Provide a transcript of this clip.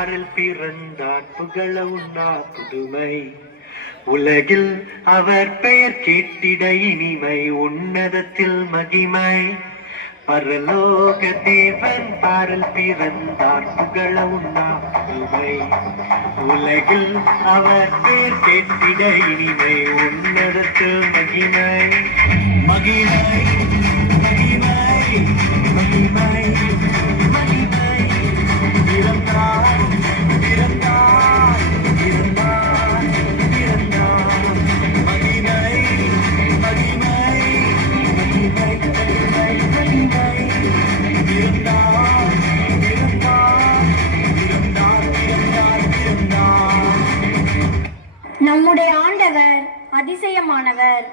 பாரில் பிறந்தார் புகழ உண்ணா புதுமை. உலகில் அவர் பெயர் கேட்டிட இனிமை, உன்னதத்தில் மகிமை. பரலோக தேவன் பாரில் பிறந்தார் புகழ உண்ணா புதுமை. உலகில் அவர் பெயர் கேட்டிட இனிமை, உன்னதத்தில் மகிமை. மகிமை மகிமை மகிமை மகிமை. பிறந்தார் பிறந்தார் பிறந்தார் பிறந்தார். மகிமை மகிமை மகிமை மகிமை மகிமை. பிறந்தார் பிறந்தார் பிறந்தார் பிறந்தார் பிறந்தார். நம்முடைய ஆண்டவர் அதிசயமானவர்.